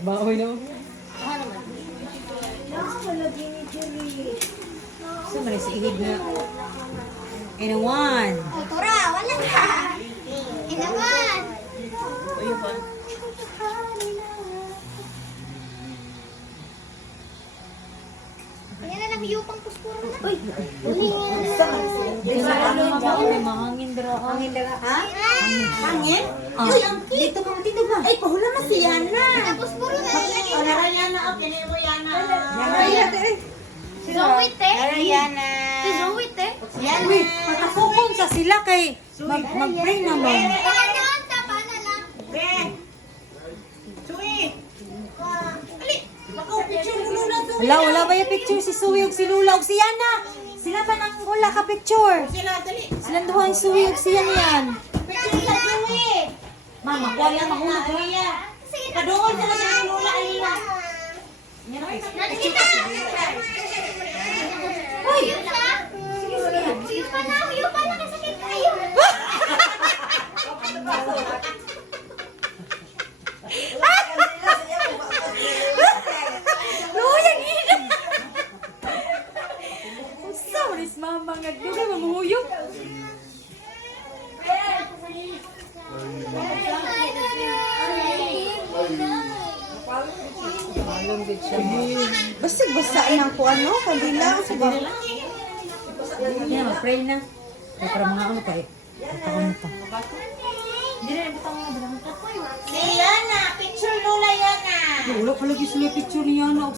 Baoy na. So, man si ilig na. And a one. Oh, tura, wala ka. Inaman. Ayan na lang, yupang puspuro na. Uy, Mahangin dara. Hangin dara, ha? Hangin? Uy, ang dito ba? Ay, pahula na si Yana. Puspuro na yan. Nara Yana, okay, mo Yana. Si Zoe, te. Yana. Si Zoe, te. Uy, makasukong sa sila kay mag-pray naman. Paano? Paano lang? Wala ba yung picture si Suwi ug si Lula ug si Yana? Sila ba nang wala ka picture? Silang duha yung Suwi ug si Yan. Mama, kuha lang mahulog ha. Kadoon sila sa Lula, Alina. Uy! Yupa na! Yupa na! Kasakit kayo! Luyang ina! Usa manis mama nga dugay mamuhuyog. Basta ang ko ano, kanila. Hindi na mag-pray na. Ay, para mga ano pa eh. Taon na pa. Si Yana, picture Lula Yana. Wala ka lagi sila picture ni Yana.